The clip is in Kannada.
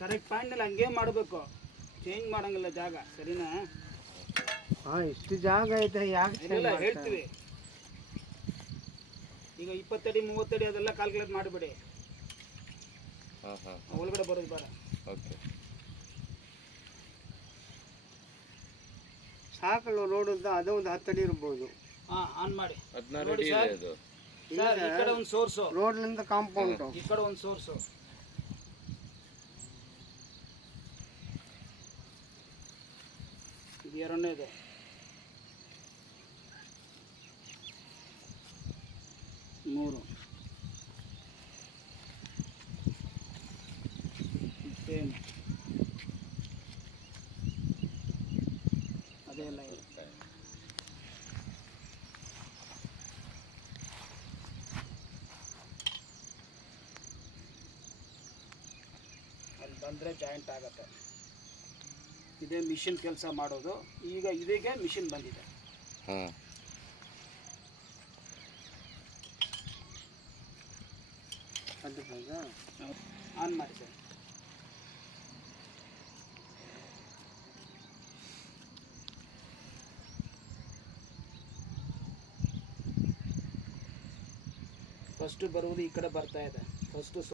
ಕರೆಕ್ಟ್ ಪಾಯಿಂಟ್ನಲ್ಲಿ ಹಂಗೆ ಮಾಡಬೇಕು, ಚೇಂಜ್ ಮಾಡೋಂಗಿಲ್ಲ ಜಾಗ, ಸರಿನಾ? ಹಾಂ, ಇಷ್ಟು ಜಾಗ ಐತೆ, ಯಾಕೆ ಇಲ್ಲ ಹೇಳ್ತೀವಿ. ಈಗ 20 ಅಡಿ 30 ಅಡಿ ಅದೆಲ್ಲ ಕ್ಯಾಲ್ಕುಲೇಟ್ ಮಾಡಿಬಿಡಿ. ಒಳಗಡೆ ಬರೋದು ಬೇಡ. ಓಕೆ, ಸಾಕಲ್ವ ರೋಡ್ ಉದ್ದ? ಅದು ಒಂದು 10 ಅಡಿ ಇರ್ಬೋದು. ಹಾಂ, ಆನ್ ಮಾಡಿ 16 ಅಡಿ ಇದೆ ಇದು. ಸರ್. ಈ ಕಡೆ ಒಂದು ಸೋರ್ಸು, ರೋಡ್ಲಿಂದ ಕಾಂಪೌಂಡು, ಈ ಕಡೆ ಒಂದು ಸೋರ್ಸು. ಇದು ಎರಡನೇದು. ಮೂರು. ಸೇಮ್ ಅದೇ ಎಲ್ಲ ಇರುತ್ತೆ. ಅಲ್ಲಿ ಬಂದರೆ ಜಾಯಿಂಟ್ ಆಗುತ್ತೆ. ಇದೇ ಮಿಷಿನ್ ಕೆಲಸ ಮಾಡೋದು. ಈಗ ಇದಕ್ಕೆ ಮಿಷಿನ್ ಬಂದಿದೆ. ಆನ್ ಮಾಡಿ ಸರ್. ಫಸ್ಟು ಬರುವುದು ಈ ಕಡೆ ಬರ್ತಾ ಇದೆ. ಫಸ್ಟು